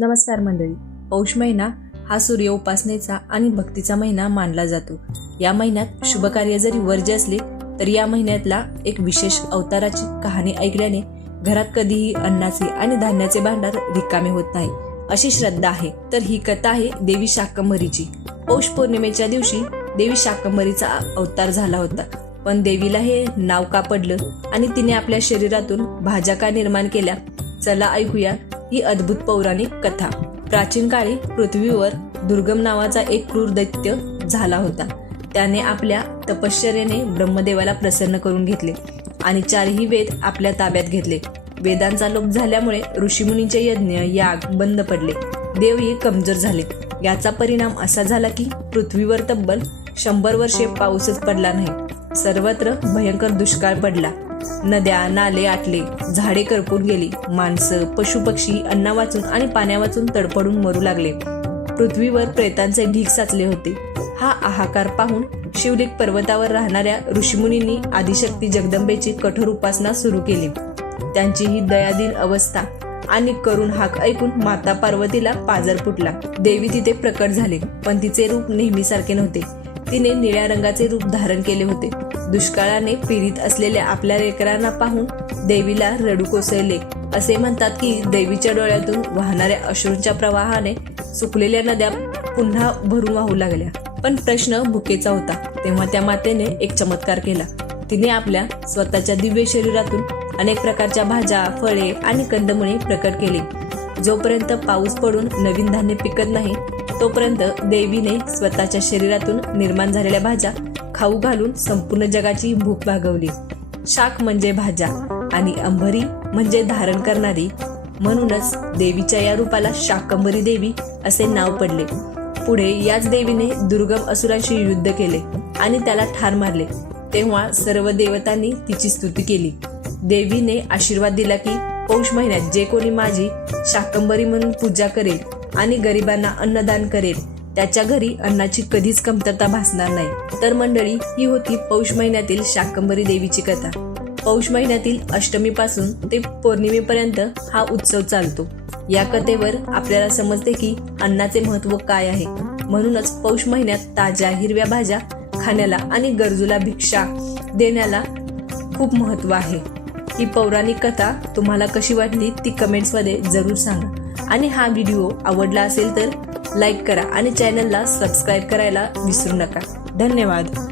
नमस्कार मंडळी. पौष महिना हा सूर्य उपासनेचा आणि भक्तीचा महिना मानला जातो. या महिन्यात शुभकार्य जरी वर्ज्य असले तरी या महिन्यातला एक विशेष अवताराची कहाणी ऐकल्याने घरात कधीही अन्नाचे आणि धान्याचे भांडार रिकामे होत नाही अशी श्रद्धा आहे. तर ही कथा आहे देवी शाकंभरीची. पौष पौर्णिमेच्या दिवशी देवी शाकंभरीचा अवतार झाला होता. पण देवीला हे नाव का पडलं आणि तिने आपल्या शरीरातून भाज्या का निर्माण केल्या? चला ऐकूया ही अद्भुत पौराणिक कथा. प्राचीन काळी पृथ्वीवर दुर्गम नावाचा एक क्रूर दैत्य झाला होता. त्याने आपल्या तपश्चर्येने ब्रह्मदेवाला प्रसन्न करून घेतले आणि चारही वेद आपल्या ताब्यात घेतले. वेदांचा लोप झाल्यामुळे ऋषीमुनींचे यज्ञ याग बंद पडले. देवही कमजोर झाले. याचा परिणाम असा झाला की पृथ्वीवर तब्बल 100 वर्षे पाऊसच पडला नाही. सर्वत्र भयंकर दुष्काळ पडला. नद्या नाले आटले, झाडे करपून गेली. माणसं पशुपक्षी अन्ना वाचून आणि पाण्या वाचून तडफडून मरू लागले. पृथ्वीवर प्रेतांचे ढीग साचले होते. हा हाहाकार पाहून शिवलिक पर्वतावर राहणाऱ्या ऋषीमुनींनी आदिशक्ती जगदंबेची कठोर उपासना सुरू केली. त्यांची ही दयादीन अवस्था आणि करुण हाक ऐकून माता पार्वतीला पाजर फुटला. देवी तिथे प्रकट झाले, पण तिचे रूप नेहमीसारखे नव्हते. तिने निळ्या रंगाचे रूप धारण केले होते. दुष्काळाने पीडित असलेल्या आपल्या लेकरांना पाहून देवीला रडू कोसळले. असे म्हणतात की देवीच्या डोळ्यातून वाहणाऱ्या अश्रूंच्या प्रवाहाने सुकलेल्या नद्या पुन्हा भरून वाहू लागल्या. पण प्रश्न भुकेचा होता. तेव्हा त्या मातेने एक चमत्कार केला. तिने आपल्या स्वतःच्या दिव्य शरीरातून अनेक प्रकारच्या भाज्या, फळे आणि कंदमुळे प्रकट केली. जोपर्यंत पाऊस पडून नवीन धान्य पिकत नाही तोपर्यंत देवीने स्वतःच्या शरीरातून निर्माण झालेल्या भाज्या खाऊ घालून संपूर्ण जगाची भूक भागवली. शाक म्हणजे भाज्या आणि अंभरी म्हणजे धारण करणारी. म्हणूनच देवीच्या या रूपाला शाकंभरी देवी असे नाव पडले. पुढे याच देवीने दुर्गम असुरांशी युद्ध केले आणि त्याला ठार मारले. तेव्हा सर्व देवतांनी तिची स्तुती केली. देवीने आशीर्वाद दिला की पौष महिन्यात जे कोणी माझी शाकंभरी म्हणून पूजा करेल आणि गरिबांना अन्नदान करेल त्याच्या घरी अन्नाची कधीच कमतरता भासणार नाही. तर मंडळी, ही होती पौष महिन्यातील शाकंभरी देवीची कथा. पौष महिन्यातील अष्टमीपासून ते पौर्णिमेपर्यंत हा उत्सव चालतो. या कथेवर आपल्याला समजते की अन्नाचे महत्त्व काय आहे. म्हणूनच पौष महिन्यात ताज्या हिरव्या भाज्या खाण्याला आणि गरजूला भिक्षा देण्याला खूप महत्त्व आहे. ही पौराणिक कथा तुम्हाला कशी वाटली ती कमेंट्समध्ये जरूर सांगा. आणि हा व्हिडिओ आवडला असेल तर लाईक करा आणि चॅनलला सबस्क्राईब करायला विसरू नका. धन्यवाद.